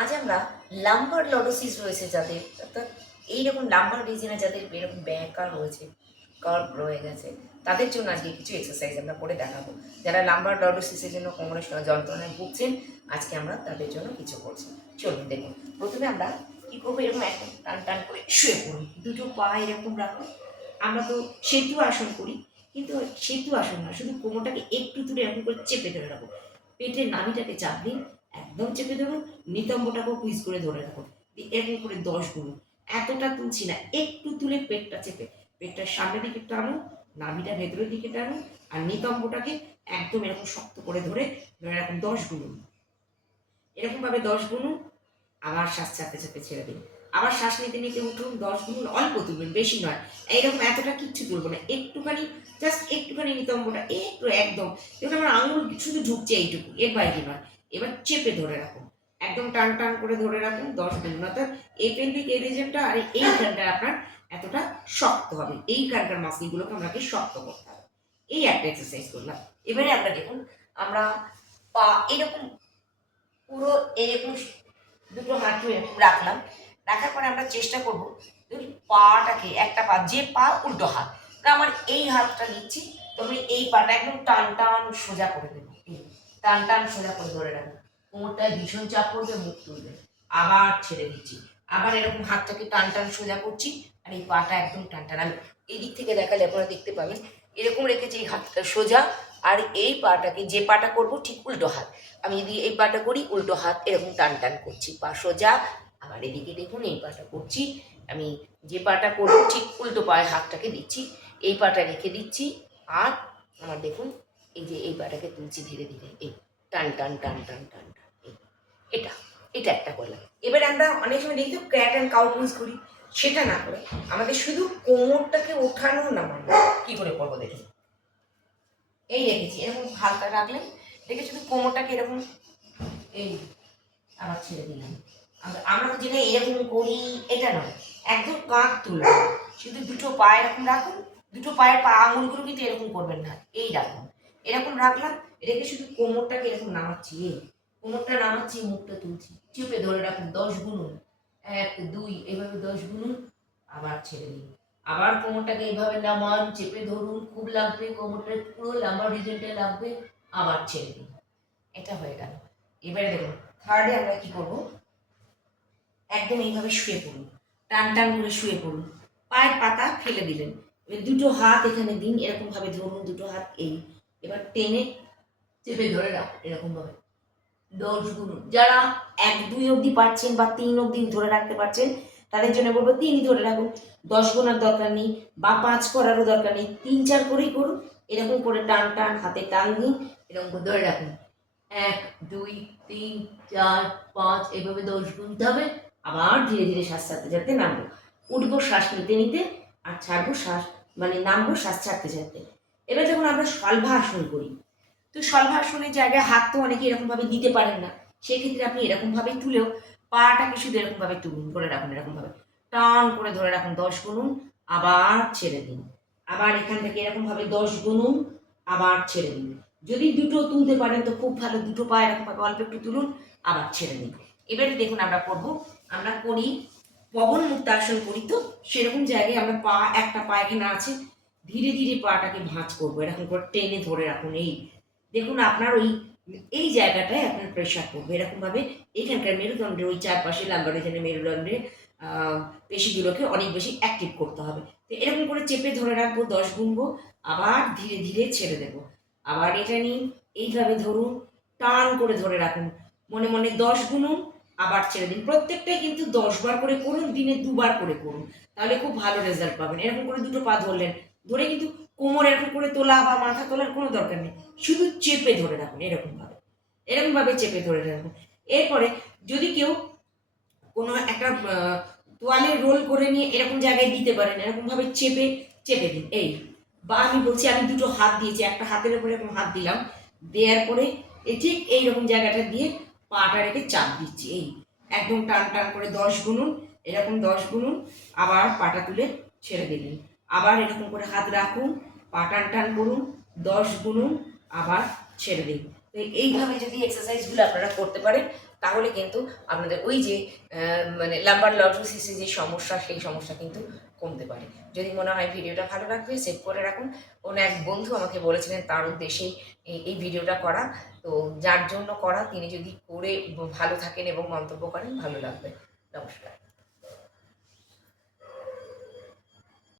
আজ আমরা লাম্বার লডোসিস রয়েছে যাদের, অর্থাৎ এইরকম লাম্বার রিজনে যাদের এরকম ব্যাকা রয়েছে, কার্ভ রয়ে গেছে, তাদের জন্য আজকে কিছু এক্সারসাইজ আমরা করে দেখাবো। যারা লাম্বার লডোসিসের জন্য কোমরের যন্ত্রণায় ভুগছেন, আজকে আমরা তাদের জন্য কিছু করছি। চলুন দেখুন। প্রথমে আমরা কী করবো, এরকম এখন টান টান করে শুয়ে পড়ুন, দুটো পা এরকম রাখুন। আমরা তো সেতু আসন করি, কিন্তু সেতু আসন না, শুধু কোমরটাকে একটু তুলে এরকম করে চেপে ধরে রাখবো। পেটের নাভিটাকে চাপ দিন, একদম চেপে ধরুন। নিতম্বটাকেও কুইজ করে ধরে রাখুন, এরকম করে 10 গুণ। এতটা তুলছি না, একটু তুলে পেটটা চেপে, পেটটার সামনের দিকে টানুন, নাভিটা ভেতরের দিকে টানুন, আর নিতম্বটাকে একদম এরকম শক্ত করে ধরে ধরে রাখুন 10 গুণ। এরকমভাবে 10 গুণ। আবার শ্বাস চাপতে চাপতে ছেড়ে দিন। আবার শ্বাস নিতে নিতে উঠুন, 10 গুণ। অল্প তুলবেন, বেশি নয়। এইরকম এতটা কিচ্ছু তুলবো না, একটুখানি, জাস্ট একটুখানি নিতম্বটা একটু একদম, যেমন আমার আঙুল শুধু ঢুকছে এইটুকু, এর বাইরে নয়। এবার চেপে ধরে রাখুন, একদম টান টান করে ধরে রাখুন 10 গুণ। অর্থাৎ এই পেলভিক এই রিজনটা আর এইখানটা আপনার এতটা শক্ত হবে, এইখানকার মাসলগুলোকে আপনাকে শক্ত করতে হবে। এই একটা এক্সারসাইজ করলাম। এবারে আমরা দেখুন, আমরা পা এরকম পুরো এরকম দুটো হাঁটু এরকম রাখলাম। রাখার পরে আমরা চেষ্টা করবো পাটাকে, একটা পা, যে পা উল্টো হাত, আমার এই হাতটা নিচ্ছি, তো আমি এই পাটা একদম টান টান সোজা করে দেবো। টান টান সোজা করে ধরে রাখবো, কোমরটায় ভীষণ চাপ পড়বে, মুখ তুলবে। আবার ছেড়ে দিচ্ছি, আবার এরকম হাতটাকে টান টান সোজা করছি, আর এই পাটা একদম টান টান। আমি এই দিক থেকে দেখালে আপনারা দেখতে পাবেন, এরকম রেখেছি এই হাতটা সোজা, আর এই পাটাকে, যে পাটা করবো ঠিক উল্টো হাত, আমি যদি এই পাটা করি উল্টো হাত এরকম টান টান করছি, পা সোজা। আবার এদিকে দেখুন, এই পাটা করছি, আমি যে পাটা করবো ঠিক উল্টো পায়ে হাতটাকে দিচ্ছি, এই পাটা রেখে দিচ্ছি। আর আমার দেখুন, এই যে এই পাটাকে তুলছি ধীরে ধীরে, এই টান টান টান টান টান টান, এটা এটা একটা করলাম। এবার আমরা অনেক সময় দেখি তো ক্যাট অ্যান্ড কাউ পুজ করি, সেটা না করে আমাদের শুধু কোমরটাকে ওঠানো নামানো কী করে করবো দেখুন। এই রেখেছি, এরকম হালকা রাখলেন, রেখে শুধু কোমরটাকে এরকম, এই আবার ছেড়ে দিলাম। আমরা তো যেটা এরকম করি এটা নয়, একদম কাঁধ তুলবেন, শুধু দুটো পা এরকম রাখুন। দুটো পায়ের পা আঙুলগুলো কিন্তু এরকম করবেন না, এই রাখুন। এরকম রাখলাম, রেখে শুধু কোমরটাকে এরকম নামাচ্ছি, এই কোমরটা নামাচ্ছি, মুখটা তুলছি, চেপে ধরে রাখুন 10 গুণুন। 1 2 এইভাবে 10 গুণুন, আবার ছেড়ে দিন। আবার কোমরটাকে এইভাবে নামান, চেপে ধরুন, খুব লাগবে, কোমরটা পুরো লাম্বার রিজনটা লাগবে, আবার ছেড়ে দিন। এটা হয়ে গেল। এবারে দেখুন, থার্ডে আমরা কি করব, একদম এইভাবে শুয়ে পড়ুন, টান টান করে শুয়ে পড়ুন, পায়ের পাতা ফেলে দিলেন, এবার দুটো হাত এখানে দিন, এরকমভাবে ধরুন দুটো হাত, এই এবার টেনে চেপে ধরে রাখুন এরকমভাবে 10 গুণুন। যারা 1 2 অবধি পারছেন বা 3 অবধি ধরে রাখতে পারছেন, তাদের জন্য বলবো 3ই ধরে রাখুন, 10 গোনার দরকার নেই, বা 5 করারও দরকার নেই, 3 4 করেই করুন। এরকম করে টান টান হাতে টান দিন, এরকম করে ধরে রাখুন, 1 2 3 4 5, এভাবে 10 গুনতে হবে। আবার ধীরে ধীরে শ্বাস ছাড়তে ছাড়তে নামবো, উঠবো শ্বাস নিতে নিতে, আর ছাড়বো শ্বাস, মানে নামবো শ্বাস ছাড়তে ছাড়তে। এবার যখন আমরা শলভাসন করি, তো শলভাসনের জায়গায় হাত তো অনেকে এরকমভাবে দিতে পারেন না, সেক্ষেত্রে আপনি এরকমভাবে তুলেও পাটাকে শুধু এরকমভাবে তুলুন, ধরে রাখুন এরকমভাবে, টান করে ধরে রাখুন 10 গুনুন, আবার ছেড়ে দিন। আবার এখান থেকে এরকমভাবে 10 গুনুন, আবার ছেড়ে দিন। যদি দুটো তুলতে পারেন তো খুব ভালো, দুটো পা এরকমভাবে অল্প একটু তুলুন, আবার ছেড়ে দিন। এবারে দেখুন আমরা করবো, আমরা করি পবন মুক্তাসন করি, তো সেরকম জায়গায় আমরা পা, একটা পা এখানে আছে, ধীরে ধীরে পাটাকে ভাঁজ করবো, এরকম করে টেনে ধরে রাখুন। এই দেখুন আপনার ওই এই জায়গাটায় আপনার প্রেশার পড়বে এরকমভাবে, এখানকার মেরুদণ্ডের ওই চারপাশে লাম্বার রিজনের মেরুদণ্ডের পেশিগুলোকে অনেক বেশি অ্যাক্টিভ করতে হবে। তো এরকম করে চেপে ধরে রাখবো, 10 গুনবো, আবার ধীরে ধীরে ছেড়ে দেবো। আবার এটা নিন, এইভাবে ধরুন, টান করে ধরে রাখুন, মনে মনে 10 গুনুন, আবার ছেড়ে দিন। প্রত্যেকটাই কিন্তু 10 বার করে করুন, দিনে 2 বার করে করুন, তাহলে খুব ভালো রেজাল্ট পাবেন। এরকম করে দুটো পা ধরলেন, ধরে কিন্তু কোমর এরকম করে তোলা বা মাথা তোলার কোনো দরকার নেই, শুধু চেপে ধরে রাখুন এরকমভাবে, এরকমভাবে চেপে ধরে রাখুন। এরপরে যদি কেউ কোনো একটা তোয়ালে রোল করে নিয়ে এরকম জায়গায় দিতে পারেন, এরকমভাবে চেপে চেপে দিন, এই, বা আমি বলছি আমি দুটো হাত দিয়েছি, একটা হাতের উপরে এরকম হাত দিলাম, দেওয়ার পরে এই ঠিক এইরকম জায়গাটা দিয়ে পাটা রেখে চাপ দিচ্ছি, এই একদম টান টান করে 10 গুনুন, এরকম 10 গুনুন, আবার পাটা তুলে ছেড়ে দিলেন। আবার এরকম করে হাত রাখুন, পা টান টান করুন, 10 গুনুন, আবার ছেড়ে দিন। তো এইভাবে যদি এক্সারসাইজগুলো আপনারা করতে পারেন, তাহলে কিন্তু আপনাদের ওই যে মানে লাম্বার লর্ডোসিসের যে সমস্যা সেই সমস্যা কিন্তু কমতে পারে। যদি মনে হয় ভিডিওটা ভালো লাগবে সেভ করে রাখুন। কোনো এক বন্ধু আমাকে বলেছিলেন তার উদ্দেশ্যেই এই ভিডিওটা করা। তো যার জন্য করা তিনি যদি করে ভালো থাকেন এবং মন্তব্য করেন ভালো লাগবে। নমস্কার।